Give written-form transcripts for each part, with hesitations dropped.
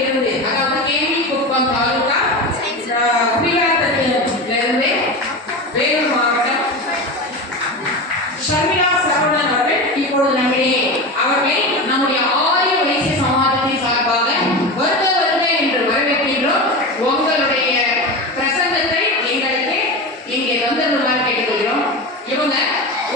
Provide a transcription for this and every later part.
இருந்து, அதாவது கேள்விக்குப்பம் தாலுகா குடியாத்தத்திலிருந்து வேலூர் மாவட்டம் ஷர்மிளா சரவணன் அவர்கள் இப்பொழுது நம்மிடையே அவர்களை நம்முடைய ஆரிய வைசிய சமாஜத்தின் சார்பாக வருக வருக என்று வரவேற்கின்றோம். உங்களுடைய பிரசங்கத்தை எங்களுக்கு இங்கே தந்தருமாறு கேட்டுக்கொள்கிறோம். இவங்க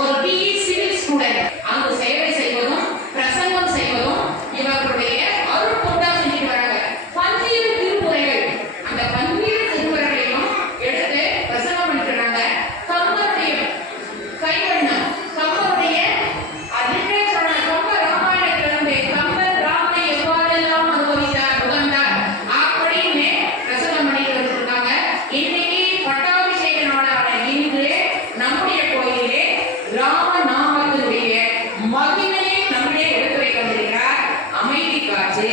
ஒரு பிஇ சிவில் ஸ்டூடெண்ட். அங்கு சேவை செய்வதும் பிரசங்கம் செய்வதும் இவர்களுடைய அருள் கொண்டா செஞ்சுட்டு வராங்க. 12 திருமுறைகள், அந்த 12 திருமுறைகளையும் எடுத்து பிரசங்கம் பண்ணிட்டுறாங்க. கம்பருடைய கைவண்ணம், கம்பருடைய கம்ப ராமாயணத்திலிருந்து கம்பர் ராமனை எவ்வாறெல்லாம் அனுபவித்தார் உகந்தார் அப்படின்னு பிரசங்கம் பண்ணிட்டு வந்துருக்காங்க. இன்னைக்கு பட்டாபிஷேக நாளான இன்று நம்முடைய கோயிலே ராமநாமத்தினுடைய மகிமையை நம்மளே எடுத்துரைக்க வந்திருக்கிறார். அமைதி காற்று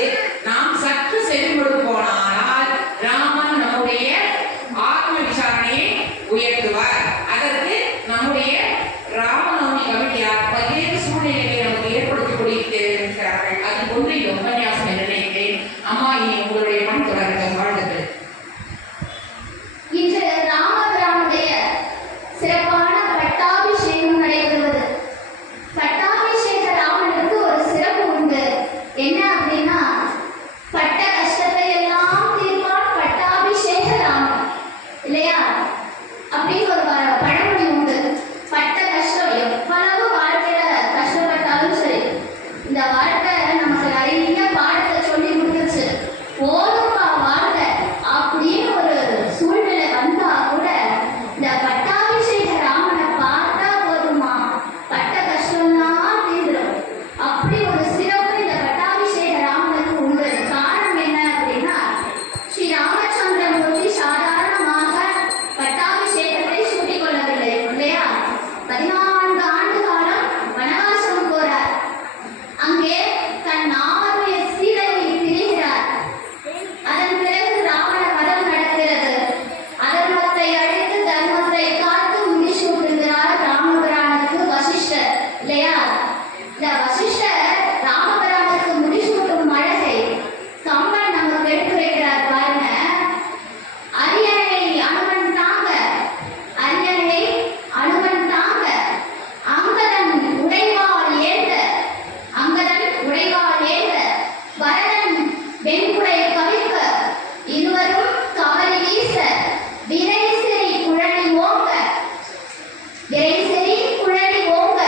நாம் சற்று செவிமொழி போனால் ராமன் நம்முடைய ஆத்ம விசாரணையை உயர்த்துவார். அதற்கு நம்முடைய ராமநவமி கமிட்டியார் பல்வேறு சூழ்நிலைகளை நமக்கு ஏற்படுத்தி கொடுத்திருக்கிறார்கள். அது ஒன்று இந்த உபன்யாசம் என்று நினைக்கிறேன். அம்மா, இனி உங்களுடைய பணி தொடர்ந்த வாழ்த்துக்கள். இன்று ராமபிரானுடைய சிறப்பான பட்டாபிஷேகம் நடைபெறுவது. பட்டாபிஷேக ராமனுக்கு ஒரு சிறப்பு உண்டு. என்ன அப்படின்னா, பட்ட கஷ்டத்தை எல்லாம் தீர்ப்பான் பட்டாபிஷேக ராமன், இல்லையா? அப்படின்னு ஒரு பழமொழி உண்டு. பட்ட கஷ்டம் எவ்வளவு வாழ்க்கையில கஷ்டப்பட்டாலும் சரி, இந்த வாழ்க்கை நமக்கு நிறைய பாடத்தை சொல்லி கொடுத்துருச்சு. போதும்பா வாழ்க்கை அப்படின்னு ஒரு சூழ்நிலை வந்தா கூட இந்த பட்டாபிஷேக ராமனை பார்த்தா போதுமா, பட்ட கஷ்டம்லாம் தீர்ந்துடும். அப்படி ஒரு சிறப்பு இந்த பட்டாபிஷேக ராமனுக்கு உண்டு. காரணம் என்ன அப்படின்னா, ஸ்ரீ ராமச்சந்திரமூர்த்தி சாதாரணமாக பட்டாபிஷேகத்தை சூட்டிக் கொள்ளவில்லை, இல்லையா? 14 ஆண்டு காலம் வனவாசம் போறார். அங்கே தன் 4 சீதையை பிரிகிறார். அதன் பிறகு ராவண வதம் நடக்கிறது. அதர்மத்தை அழித்து தர்மத்தை காத்து முடிசூட்டுகிறார் ராமபிரானுக்கு வசிஷ்டர், இல்லையா? இந்த வசிஷ்டர் ராமபிரானுக்கு முடிசூட்டும் அழகை கம்பன் நமக்கு எடுத்து வைக்கிறார். பாருங்க, அரியணை அனுமன் தாங்க, அரியணை அனுமன் தாங்க, அங்கதன் உடைவாள் ஏந்த, அங்கதன் உடைவாள் ஏந்த, பரதன் வெண்குடை கவிக்க, இருவரும் கவரி வீச, விரைசிறை குழலி ஓங்க, விரைசிறை குழலி ஓங்க.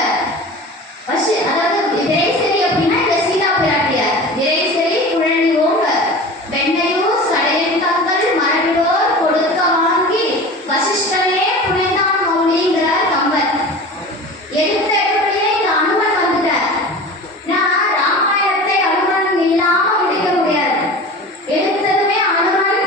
அதாவது விரைசிறை அப்படின்னா இந்த சீதா பிராட்டியார். விரைசிறை குழலி ஓங்க, வெண்ணையூர் சடையின் தங்கள் மரபிலோர் கொடுக்க வாங்கி வசிஷ்டரே புனைந்தான் மௌலிங்கிறார் கம்பன். எடுத்த இடத்துலயே இந்த அனுமன் வந்துட்டார். நான் ராமாயணத்தை அனுமன் இல்லாம முடிக்க முடியாது. எடுத்ததுமே அனுமன்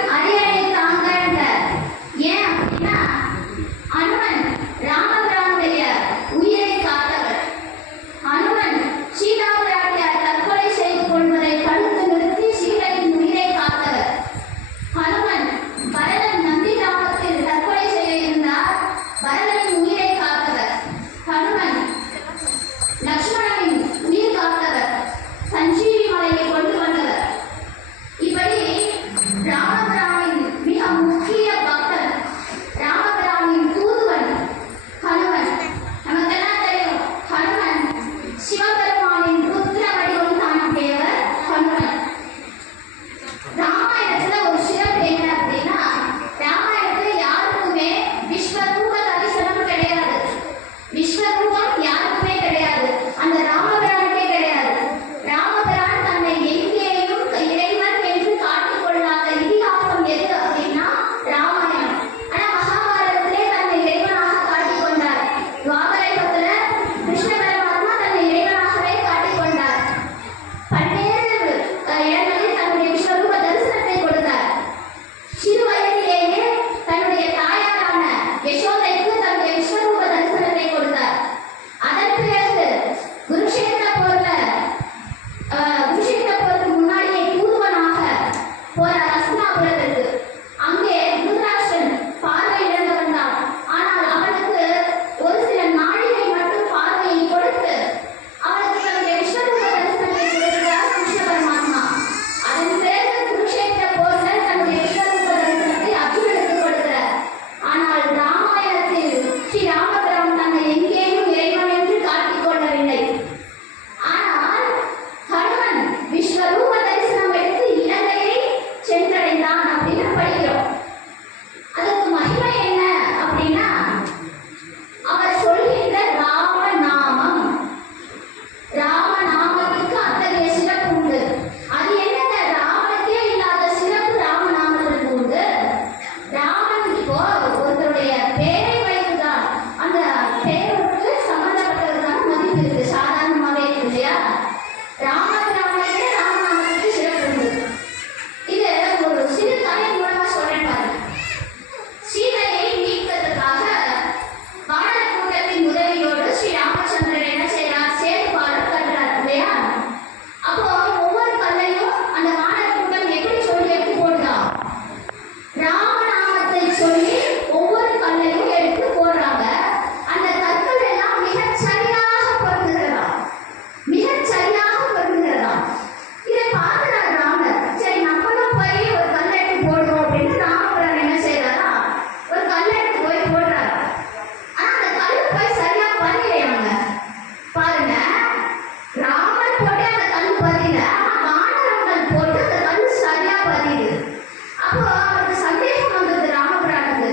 அப்போ அவருக்கு சந்தேகம் வந்தது ராமபிரானுக்கு.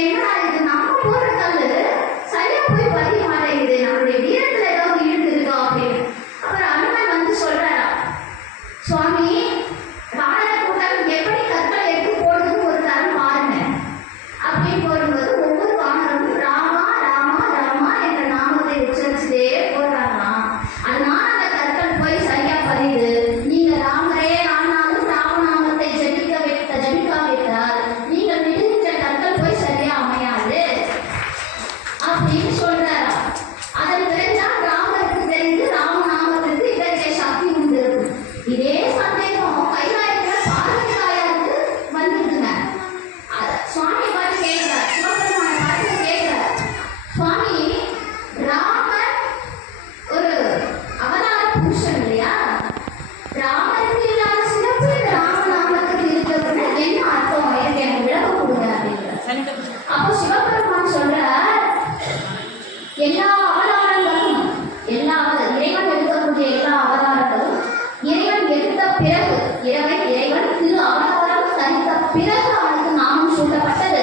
என்ன இது நம்ம போற கல்லு சரியா போய் பதிய மாட்டேங்குது, நம்மளுடைய வீரத்துல ஏதாவது இருக்குதுக்கா அப்படின்னு. அப்புறம் அனுமன் வந்து சொல்றாரா, சுவாமி வானர கூட்டம் எப்படி கற்களை எடுத்து போடுறதுன்னு ஒரு தரம் பாருங்க அப்படின்னு போடும்போது ஒவ்வொரு வானரமும் ராமா ராமா ராமா என்ற நாமத்தை உச்சரிச்சுட்டே போடுறாங்களாம். அதனால அந்த கற்கள் போய் சரியா பதியுது. நீங்க ராமரே ஆனாலும் ராமநாமத்தை ஜபிக்காவிட்டால் நீங்கள் விடுகின்ற கற்கள் போய் சரியா அமையாது அப்படின்னு சொல்றாரா. அதன் பிறகுதான் ராமருக்கு தெரிந்து ராமநாமத்திற்கு இத்தகைய சக்தி உண்டு. இதே சந்தேகம் கைலாயத்துல பார்வதி தாயாருக்கு வந்துருக்குங்க. சுவாமி பார்த்து கேட்கிறார், சிவபெருமான பார்த்து கேட்கிறார், சுவாமி ராமர் ஒரு அவதார புருஷன் இல்லையா, ராமருக்கு இல்லாத சிறப்பு இந்த ராமநாமத்துக்கு இருக்கிறதுனா என்ன அர்த்தம், எனக்கு விளக்கம் கொடுங்க அப்படிங்கிறார். அப்போ சிவபெருமான் சொல்றார், எல்லா அவதாரங்களும் இறைவன் எடுக்கக்கூடிய எல்லா அவதாரங்களும் இறைவன் எடுத்த பிறகு இறைவன் திரு அவதாரம் தரித்த பிறகு அவனுக்கு நாமம் சூட்டப்பட்டது.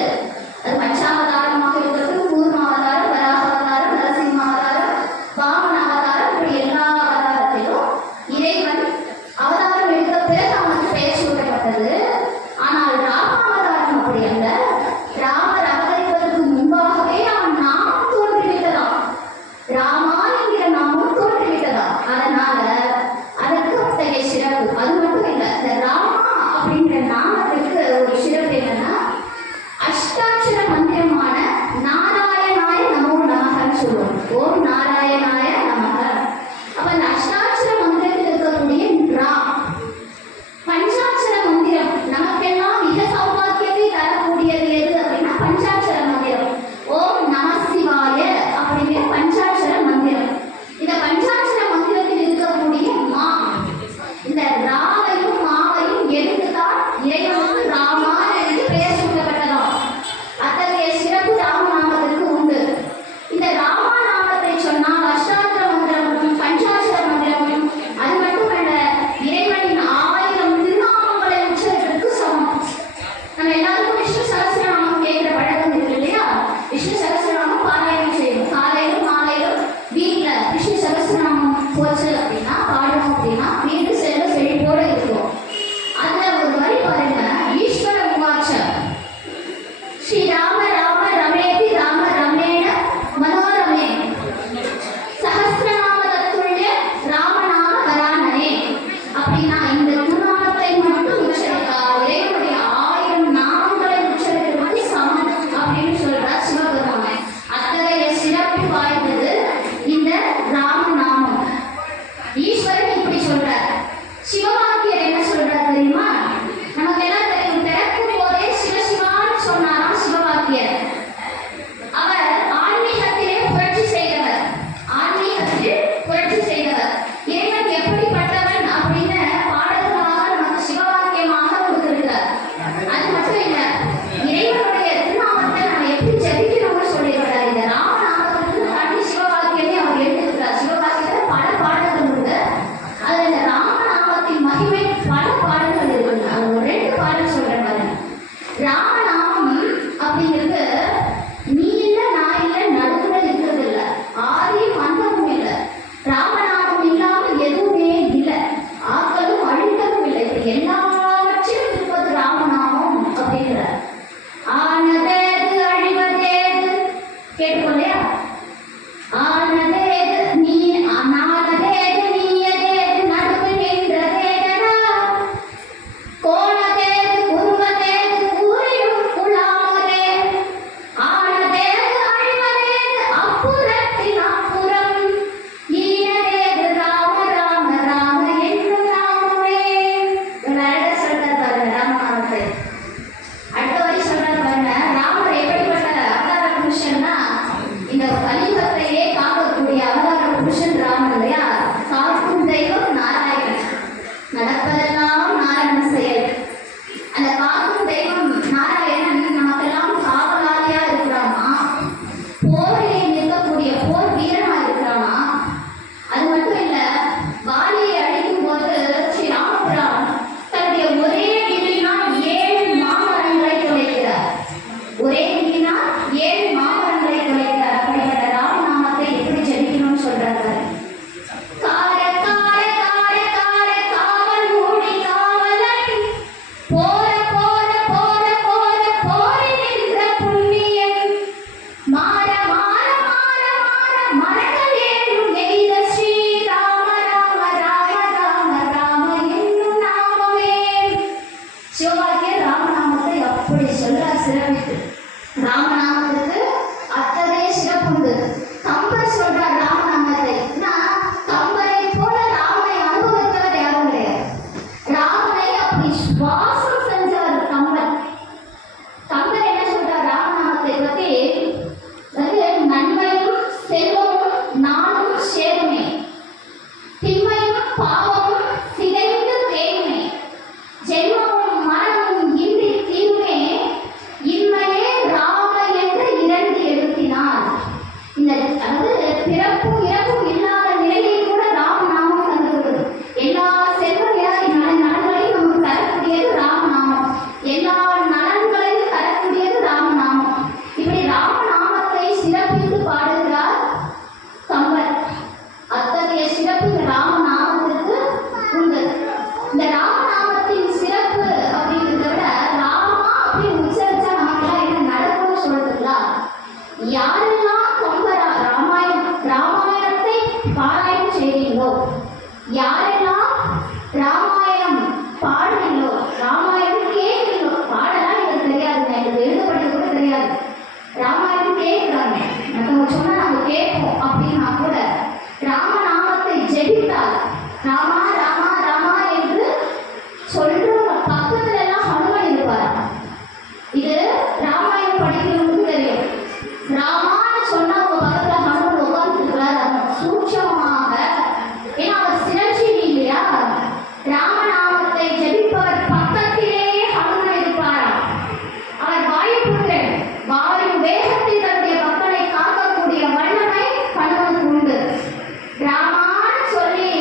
அது பஞ்சாவதாரமாக இருக்கட்டும், கூர்மாவதாரம், வராகாவதாரம், நரசிம்மாவதாரம், வாமன அவதாரம், இப்படி எல்லா அவதாரத்திலும் இறைவன் அவதாரம் எடுத்த பிறகு அவனுக்கு பெயர் சூட்டப்பட்டது. ஆனால் ராமாவதாரம் அப்படி அல்ல. ராமர் அவதரிப்பதற்கு முன்பாகவே அவன் நாமம் தோன்றிவிட்டதாம். ராமா என்கிற நாமம் தோன்றிவிட்டதாம். அதனால அதற்கு அத்தகைய சிறப்பு. அது மட்டும் இல்லை, இந்த ராமா அப்படிங்கிற நாமத்துக்கு ஒரு சிறப்பு என்னன்னா, அஷ்டாட்சர மந்திரமான நாராயணாய நமோ நமகன்னு சொல்லுவோம். ஓம் நாராயணாய நமக. அப்ப அந்த அஷ்டாட்சர மந்திரத்தில் இருக்கக்கூடிய ரா, பஞ்சாட்சர மந்திரம் நமக்கெல்லாம் மிக சௌபாக்கியத்தை தரக்கூடியது எது அப்படின்னா பஞ்சாட்சர மந்திரம். ஓம் நம சிவாய அப்படிங்கிற பஞ்சாட்சர மந்திரம். இந்த பஞ்சாட்சர மந்திரத்தில் இருக்கக்கூடிய மா, இந்த ராவையும் மாவையும் எடுத்துதான் இறைவனுக்கு ராமா என்று பெயர் சூட்டப்பட்டதாம். அத்தகைய சிறப்பு ராமநாமத்திற்கு உண்டு. இந்த ராமநாமத்தை சொன்னால் அஷ்டாட்சர மந்திரமும் பஞ்சாட்சர மந்திரமும் அது மட்டுமல்ல, இறைவனின் 1000 திருநாமங்களை உச்சரிப்பதற்கு சமம். நம்ம எல்லாருக்கும் விஷ்ணு சகஸ்ரநாமம் கேட்கிற பழக்கம் இருக்கு இல்லையா? விஷ்ணு சகஸ்ரநாமம் பாராயணம் செய்யணும். காலையிலும் மாலையிலும் வீட்டில் விஷ்ணு சகஸ்ரநாமம் போச்சு அப்படின்னா, பாடணும் அப்படின்னா வீடு செல்வ செழிப்போடு இருக்கும். அதுல ஒரு வரி பாருங்க, ஈஸ்வர உவாச்ச ஸ்ரீ ராம ராம ரமேதி ராம ரமேண மனோரமே சஹஸ்ரநாம தத்துல்ய ராமநாம வரானனே. அப்படின்னா இந்த திருநாமத்தை மட்டும் உச்சரித்தா இறைவனுடைய 1000 நாமங்களை உச்சரிக்கிறது சமம் அப்படின்னு சொல்றார் சிவபெருமான். அத்தகைய சிறப்பு வாய்ந்தது இந்த ராமநாமம். ஈஸ்வரன் இப்படி சொல்றார். சிவவாக்கியர் என்ன சொல்றார் தெரியுமா? நமக்கு எல்லாம் தெரியும், பிறக்கும் போதே சிவசிவான்னு சொன்னாராம் சிவவாக்கியர். அவர் ஆன்மீகத்திலே புரட்சி செய்தவர். ஆன்மீகத்தில் புரட்சி செய்தவர். இறைவன் எப்படிப்பட்டவன் அப்படின்னு பாடல்களாக நமக்கு சிவவாக்கியமாக கொடுத்திருக்கிறார். அது மட்டும் இல்ல, இறைவனுடைய திருநாமத்தை நம்ம எப்படி ஜபிக்கணும்னு சொல்லியிருக்கிறார். இந்த ராமநாமத்துக்கு தனி சிவவாக்கியமே அவர் எடுத்திருக்கிறார். சிவவாக்கியத்துல பல பாடல்கள் உண்டு. அதுல இந்த ராமநாமத்தின் மகிமை பல பாடல்கள் இருக்கு. அது ஒரு 2 பாடல் சொல்றேன் பாருங்க. ராமநாமம் அப்படிங்கிறது நீ இல்ல நான் இல்ல நடுவுல இருக்கிறது இல்ல, ஆதியும் அந்தமும் இல்ல. ராமநாமம் இல்லாம எதுவுமே இல்லை, ஆக்கலும் அழித்தலும் இல்லை. இப்படி எல்லாவற்றிலும் இருப்பது ராமநாமம் அப்படிங்கிறார். ஆனதேது அழிவதேது கேட்டுக்கோ இல்லையா? ஆனதேது நீ அநானதேது நீயதேது நடுவு நின்றதேதடா, கோணதேது குருவதேது ஊரிலும் குழாமதே, ஆனதேது அழிவதேது அப்புறத்தின் அப்புறம், ஈனதேது ராம ராம ராம என்றும் ராமமே. போற போற போற போற போரி நின்ற புண்ணியன் மாற மாற மாற மாற மரங்கள் ஏழும் எய்த ஸ்ரீராம ராம ராம ராம ராம என்னும் நாமமே. சிவபாக்கியர் ராமநாமத்தை அப்படி சொல்றார் சிறப்பித்து. ராமநாமத்துக்கு அத்தகைய சிறப்புண்டு. கம்பர் சொல்றார் ராமநாமத்தை, நான் கம்பரை போல ராமனை அனுபவித்தவர் யாரும் கிடையாது. ராமனை அப்படி சுவாசம் செஞ்சவர் கம்பர். கம்பர் என்ன சொல்றார் ராமநாமத்தை பத்தி, வந்து நன்மையும் செல்வமும் நானும் சேருமே, திண்மையும் பாவமும் சிதைந்து தேயுமே, ஜென்மமும் மரணமும் இன்றி தீருமே, இன்மையே ராம என்று இரண்டு எழுத்தினார். இந்த அதாவது பிறப்பும் இறப்பும் இல்லாத நிலையை கூட ராமநாமம் தந்துவிடும். எல்லா செல்வ நலன்களையும் நமக்கு தரக்கூடியது ராமநாமம், எல்லா நலன்களையும் தரக்கூடியது ராமநாமம். இப்படி ராமநாமத்தை சிறப்பித்து பாடுகிறார் கம்பர். அத்தகைய சிறப்பு இந்த ராமநாமத்திற்கு உண்டு. இந்த ராமநாமத்தின் சிறப்பு அப்படிங்கிறத விட ராமா அப்படின்னு உச்சரிச்சா நமக்கெல்லாம் என்ன நடக்கும்னு சொல்றதுங்களா? யாரெல்லாம் ராமாயணத்தை பாராயணம் செய்றீங்களோ, யாரெல்லாம் ராமாயணம் பாடுறீங்களோ, ராமாயணம் கேட்குறீங்களோ, பாடலாம் எனக்கு தெரியாதுங்க, எனக்கு எழுதப்பட்டது கூட தெரியாது, ராமாயணம் கேட்குறாங்க, மற்றவங்க சொன்னா நாங்கள் கேட்போம் அப்படின்னா கூட ராமநாமத்தை ஜெபித்தால் ராமா ராமா ராமா என்று சொல்றவங்க பக்கத்துல எல்லாம் ஹனுமன் இருப்பார். இது ராமாயணம் படிக்கிறவங்களுக்கு தெரியும். ராமான்னு சொன்னா உங்க பக்கத்துல ஹனுமன் உட்கார்ந்துருக்கிறார் சூட்சமமாக. ஏன்னா அவர் சிரஞ்சீவி இல்லையா? ராமநாமத்தை ஜெபிப்பவர் பக்கத்திலேயே ஹனுமன் இருப்பாராம். அவர் வாயுபுத்திரன், வாயு வேகத்தில் தன்னுடைய மக்களை காக்கக்கூடிய வல்லமை ஹனுமனுக்கு உண்டு. ராமான்னு சொல்லி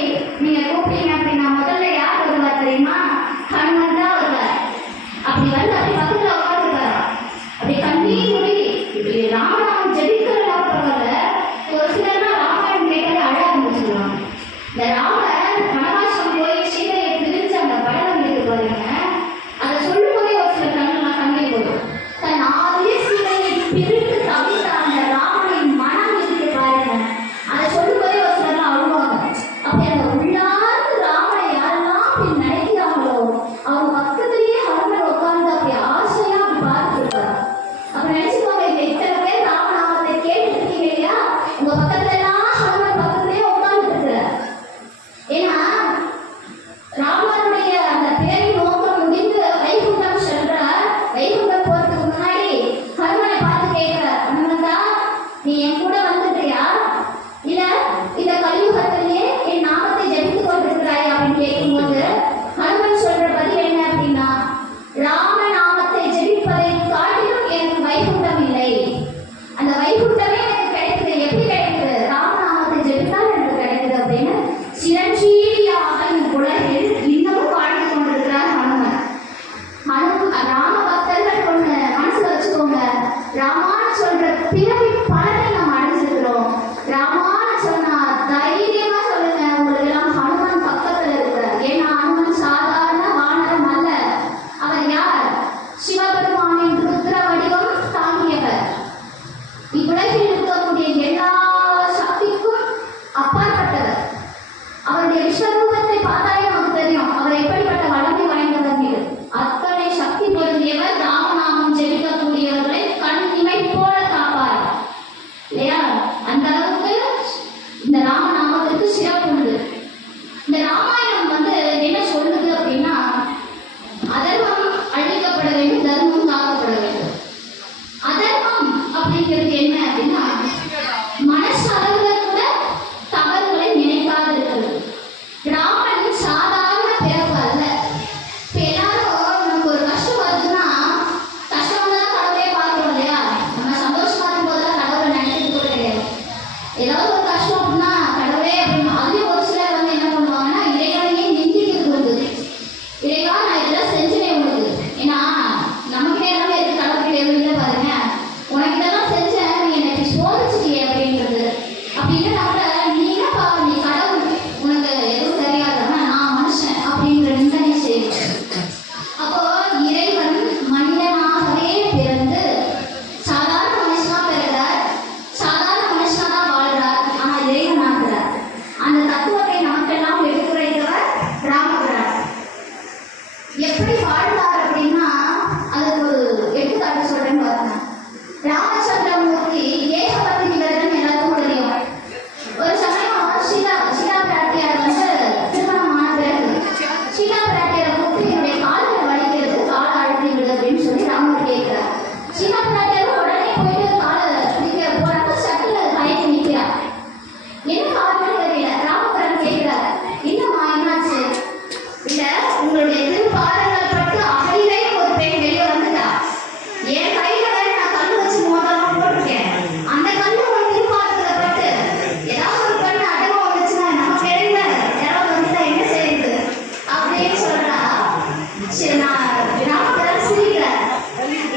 நீங்க கூப்பிட்டீங்க அப்படின்னா முதல்ல யார் வருவார் தெரியுமா? ஹனுமன் தான் வருவார். அப்படி வந்து அப்படி பக்கத்துல உட்காந்துருக்காரா, அப்படி கண்ணீர் முடி இப்படி ராமநாமம் ஜெபிக்கிறதா பரவாயில்ல. ஒரு சிலர்னா ராமாயணம் கேட்டாலே அழ ஆரம்பிச்சிருவாங்க. இந்த ராமர் வனவாசம் போய் சீதையை பிரிஞ்சு அந்த படம் இருக்கு பாருங்க, அதை சொல்லும் போதே ஒரு சில கண்ணெல்லாம் கண்ணீர் போடும். தன் ஆதிய சீதையை பிரித்து தவித்த அந்த ராமனின் மனம் இருக்கு பாருங்க, அதை சொல்லும் போதே ஒரு சிலர்லாம் அழுவாங்க. அப்படி அந்த உள்ளார்ந்து ராமனை யாரெல்லாம் அப்படி நினைக்கிறாங்களோ அவங்க பக்கத்திலேயே ஹனுமன் உட்கார்ந்து அப்படி ஆசையா அப்படி பார்த்துட்டு இருப்பாரு. அப்ப நினைச்சுக்கோங்க, இந்த இத்தனை பேர் ராமநாமத்தை கேட்டு இருக்கீங்க இல்லையா, உங்க பக்கத்துல எல்லாம் ஹனுமன் பக்கத்திலேயே உட்கார்ந்துட்டு இருக்கிறார். ஏன்னா ராமனுடைய அந்த பேரின் நோக்கம் முடிந்து வைகுண்டம் சென்றார். வைகுண்டம் போறதுக்கு முன்னாடி ஹனுமனை பார்த்து கேட்கிறார், ஹனுமந்தா நீ என் கூட வந்துட்டியா, இல்ல இந்த கலியுகத்திலேயே என் நாமத்தை ஜெபித்துக் கொண்டிருக்கிறாய் அப்படின்னு கேட்கும்போது ஹனுமன் சொல்ற பதில் என்ன அப்படின்னா, ராமநாமத்தை ஜெபிப்பதை காட்டிலும் எனக்கு வைகுண்டம் இல்லை, அந்த வைகுண்டமே எனக்கு கிடைக்குது. எப்படி கிடைக்குது? ராமநாமத்தை ஜெபித்தால் எனக்கு கிடைக்குது அப்படின்னு சிரஞ்சீவியாக உலகில் இன்னமும் வாழ்ந்து கொண்டிருக்கிறார் ஹனுமன். ராம பக்தர்கள் ஒண்ணு மனசுல வச்சுக்கோங்க, ராமான்னு சொல்ற பிறவி பலனை நம்ம அடைஞ்சிருக்கிறோம். ராமான்னு சொன்னா தைரியமா சொல்லுங்க, உங்களுக்கு எல்லாம் ஹனுமன் பக்கத்துல இருக்கிறார். ஏன்னா ஹனுமன் சாதாரண வானரம் அல்ல, அவர் யார்? சிவபெருமானின் ருத்ர வடிவம் தாங்கியவர். இவ்வுலகில் இருக்கக்கூடிய எல்லா சக்திக்கும் அப்பாற்பட்டவர். அவருடைய விஸ்வரூபத்தை பார்த்தாலே நமக்கு தெரியும் அவர் எப்படிப்பட்ட வல்லமை வாய்ந்தவர். அத்தனை சக்தி பொருந்தியவர். ராமநாமம் ஜெபிக்கக்கூடியவர்களை கண் இமை போல காப்பார் இல்லையா? அந்த அளவுக்கு இந்த ராமநாமத்திற்கு சிறப்பு உண்டு. இந்த ராமாயணம் வந்து என்ன சொல்லுது அப்படின்னா, அதர்மம் அழிக்கப்பட வேண்டும், தர்மம் காக்கப்பட வேண்டும். அதர்மம் அப்படிங்கிறது என்ன அப்படின்னா, மனசு அளவுல கூட தவறுகளை நினைக்காது இருக்கிறது. ராமன் சாதாரண பிறப்பு அல்ல. இப்ப எல்லாரும் நமக்கு ஒரு கஷ்டம் வருதுன்னா கஷ்டம் தான் கடவுளே பார்க்கிறோம் இல்லையா? நம்ம சந்தோஷமா இருக்கும் போதெல்லாம் கடவுளை நினைக்கிறது கூட கிடையாது. ஏதாவது ஒரு கஷ்டம் அப்படின்னா கடவுளே அப்படின்னு, அதுலயும் ஒரு சிலர் வந்து என்ன பண்ணுவாங்கன்னா இறைவனையே நிந்திக்கிறது உண்டு. இறைவா நான் இதெல்லாம் செஞ்சேனே உனக்கு, ஏன்னா நமக்கு எல்லாமே எதுக்கு கடவுள் எதுவும் இல்லை பாருங்க, உனக்கு இதெல்லாம் செஞ்சேன் நீ எனக்கு சோதிச்சிட்டியே அப்படின்றது. அப்படின்னு நம்மள நீ என்னப்பா நீ கடவுள் உனக்கு எதுவும் தெரியாது, ஆனா நான் மனுஷன் அப்படின்ற நிந்தனை செய்வோம். அப்போ எப்படி வாழ்ந்தார் அப்படின்னா அதுக்கு ஒரு எடுத்துக்காட்டு சொல்றேன் பாருங்க. ராமச்சந்திரமூர்த்தி ஏகபத்தினி விரதம் எல்லாருக்கும் தெரியும். ஒரு சமயம் ஷீலா பிராட்டியார் வந்து திருமணமான பிறகு ஷீலா பிராட்டியாரை கூப்பிட்டு என்னுடைய கால்கள் வலிக்கிறது, காலை அழுத்தி விடு அப்படின்னு சொல்லி ராமர் கேட்கிறார். ஷீலா பிராட்டியார் உடனே போயிட்டு காலை பிடிக்க போறாங்க. சட்டில் பயந்து நிற்கிறார். என்ன காரணம் தெரியல. ராமபுரம் கேட்கிறார், என்னம்மா என்னாச்சு? இல்ல உங்களுடைய திருப்பாதங்கள் பட்டு அகலிலே ஒரு பெண் வெளியே வந்துட்டா. என் கையில வேற நான் கல்லு வச்சு மோதிரம் போட்டிருக்கேன். அந்த கல்லு ஒரு திருப்பாதத்துல பட்டு ஏதாவது ஒரு பெண் அடமா வந்துச்சுன்னா நம்ம கிடையில யாராவது வந்துட்டா என்ன செய்யுது அப்படின்னு சொல்றா. சரி, நான் ராமபுரம் சிரிக்கிறேன்.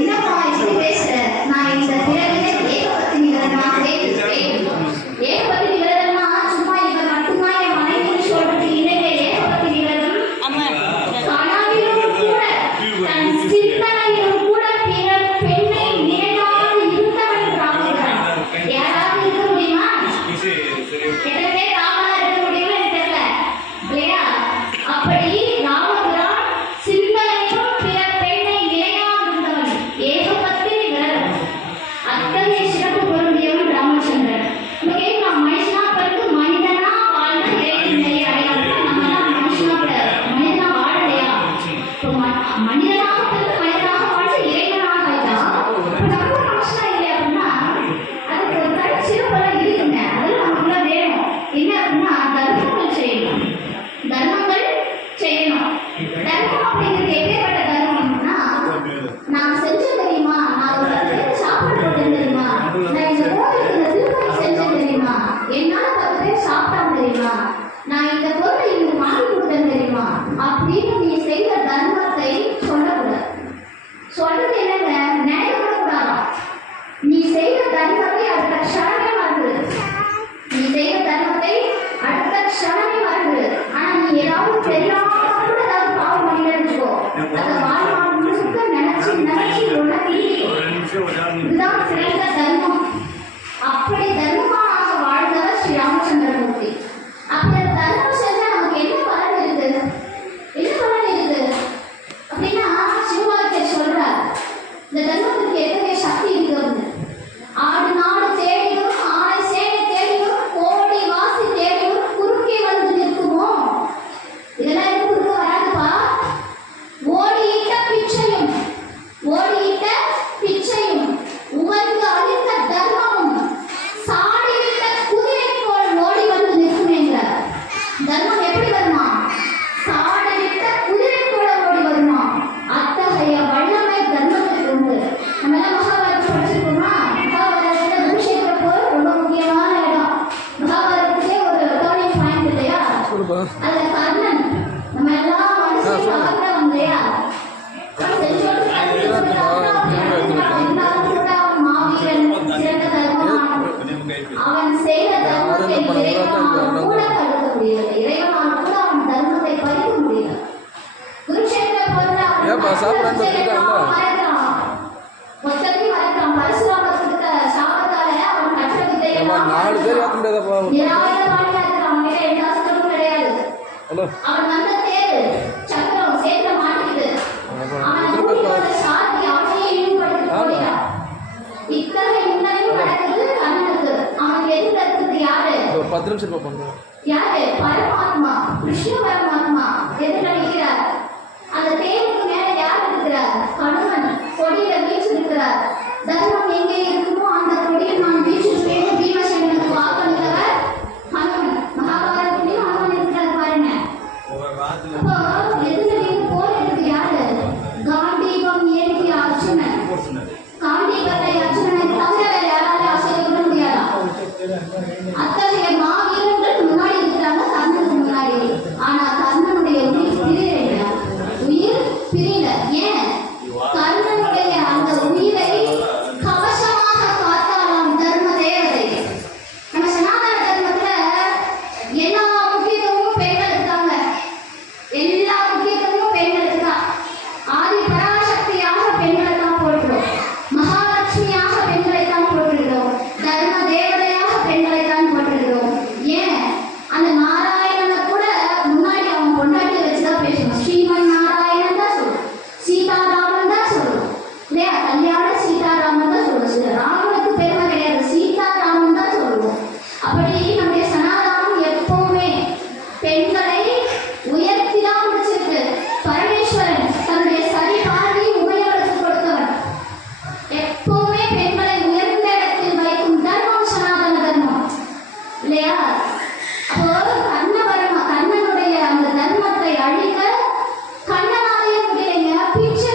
என்னம்மா இப்படி பேசுற? நான் இந்த பிறவிலே ஏகபத்தினி விரதமாக ஏகபத்தினி விரதம்னா சும்மா இவர் மட்டும்தான் என் மனைவின்னு சொல்றது இல்லைங்க. ஏகபத்தினி விரதம் கனவிலும் கூட தன் சிந்தனையிலும் கூட பிற பெண்ணை நினைவாக இருந்தவன் ராமபுரம். யாராவது இருக்க முடியுமா? கிட்டத்தட்ட ராமனா இருக்க முடியுமா தெரியல இல்லையா? அப்படி ராமபுரம் சிந்தனையிலும் பிற பெண்ணை நினைவாக இருந்தவன் ஏகபத்தினி விரதம். அத்தகைய சிறப்பு பொருந்தியவன் ராமச்சந்திரன். நம்ம கேட்கலாம், மனுஷனா பிறகு மனிதனா வாழ்ந்த இறைவன் நிலையை அடையாளம். நம்மலாம் மனுஷனா வாழலையா? இப்போ மனிதனாக பிறகு மனிதனாக வாழ்ந்து இறைவனாக ஆயிட்டான். இப்போ நம்ம மனுஷனா இல்லை அப்படின்னா அதுக்கு ஒரு தனி சிறப்பெல்லாம் இருக்குங்க. அதெல்லாம் நமக்குள்ள வேணும். என்ன அப்படின்னா தர்மங்கள் செய்யணும். தர்மங்கள் செய்யணும். தர்மம் அப்படிங்கிறது எப்பேற்பட்ட தர்மம் அப்படின்னா, நான் செஞ்சேன் தெரியுமா, நான் ஒரு பேருக்கு சாப்பாடு போட்டேன் தெரியுமா, நான் இந்த கோவிலுக்கு இந்த திருப்பணி செஞ்சேன் தெரியுமா, என்னால 10 பேர் சாப்பிட்டாங்க தெரியுமா, நான் இந்த பொருளை இவங்களுக்கு வாங்கி கொடுத்தேன் தெரியுமா அப்படின்னு நீ செய்த தர்மத்தை சொல்லக்கூடாது. சொல்றது என்னங்க, நினைக்க கூடாதான். நீ செய்த தர்மத்தை அடுத்த க்ஷணமே மறந்துடு. நீ செய்த தர்மத்தை அடுத்த க்ஷணமே மறந்துடு. ஆனா நீ ஏதாவது தெரியாம கூட ஏதாவது பாவம் பண்ணிட்டு வச்சுக்கோ, அதை வாழ்நாள் முழுக்க நினைச்சு உன்னை தீர்க்கும். இதுதான் சிறந்த தர்மம். அப்படி தர்மமாக வாழ்ந்தவர் ஸ்ரீ ராமச்சந்திரமூர்த்தி. அப்படி அந்த தர்மம் செஞ்சா நமக்கு என்ன பலன் இருக்குது? என்ன பலன் இருக்குது அப்படின்னா சிவபாரதியார் சொல்றார், இந்த தர்மத்துக்கு எத்தகைய சக்தி இருக்குது. ஆடு நாடு தேடியும் ஆடை சேனை தேடியும் கோடி வாசி தேடியும் குறுக்கே வந்து நிற்குமோ? இதெல்லாம் எனக்கு குறுக்க வராதுப்பா. ஓடியிட்ட பிச்சையும் உமக்கு அளித்த தர்மமும் சாடிவிட்ட குதிரை போல் ஓடி வந்து நிற்குமேங்கிறார். தர்மம் எப்படி வருமா? சாடிவிட்ட குதிரை போல ஓடி வருமா? அத்தகைய வல்லமை தர்மத்துக்கு உண்டு. நம்ம எல்லாம் மகாபாரதம் படிச்சிருக்கோமா? மகாபாரதத்துல குருஷேத்திர போர் ரொம்ப முக்கியமான இடம். மகாபாரதத்திலே ஒரு டர்னிங் பாயிண்ட் இல்லையா? அதுல கர்ணன் நம்ம எல்லாம் மனுஷன் பார்க்கிறோம் இல்லையா? அவன் செய்த தர்மத்தை இறைவனால் கூட தடுக்க முடியல. இறைவனால் கூட அவன் தர்மத்தை பறிக்க முடியல. குருஷேத்திர போர்ல மொத்தத்தையும் மறைக்கிறான். பரசுராமர் கொடுத்த சாபத்தால அவன் கற்ற வித்தையெல்லாம் நிராயுதபாணியா இருக்கிறான். அவன் எந்த அஸ்திரமும் கிடையாது. அவன் வந்த தேர் சக்கரம் சேத்துல மாட்டிக்கிது. அவனை கூட்டியோட சாத்தி அவனையே இழிவுபடுத்தி போயிட்டான். இத்தகைய முன்னரையும் நடக்குது கண்ணனுக்கு. அவனுக்கு எதிர்த்து இருக்கிறது யாரு? யாரு? பரமாத்மா, விஷ்ணு பரமாத்மா எதிர்த்து நிற்கிறார். அந்த தேருக்கு மேல யார் இருக்கிறார்? கண்ணன் கொடியில வீச்சிருக்கிறார். தர்மம் எங்கே இருக்குமோ அந்த கொடியில் நான் வீச்சிருப்பேன் பீமசேனனுக்கு வாக்களித்தவர் ஹனுமன். மகாபாரதத்திலையும் ஹனுமன் இருக்கிறார் பாருங்க. அப்போ எதிர்த்து நின்று போர் எடுத்து யாரு? காண்டீபம் ஏற்றிய அர்ஜுனன். காண்டீபத்தை அர்ஜுனனை தவிர வேற யாராலும் அசைக்க விட முடியாதா? அத்தகைய மாவீரர்கள் முன்னாடி இருக்கிறாங்க கர்ணனுக்கு முன்னாடி. ஆனா கர்ணனுடைய உயிர் பிரியல. ஏன்? கர்ணனுடைய அந்த உயிரை கவசமாக காத்தாலாம் தர்ம தேவதை. நம்ம சனாதன தர்மத்துல எல்லா முக்கியத்துவமும் பெண்களுக்கு தாங்க. எல்லா முக்கியத்துவமும் பெண்களுக்கு தான். ஆதி பராசக்தியாக பெண்களை தான் போடுறோம். மகாலட்சுமியாக பெண்களை தான் போட்டுகிறோம். தர்ம தேவதையாக பெண்களை தான் போட்டுகிறோம். ஏன்? அந்த நாராயணனை கூட முன்னாடி அவன் பொண்டாட்டி வச்சுதான் பேசணும். ஸ்ரீமன் நாராயணன் தான் சொல்லுவோம். பிச்சை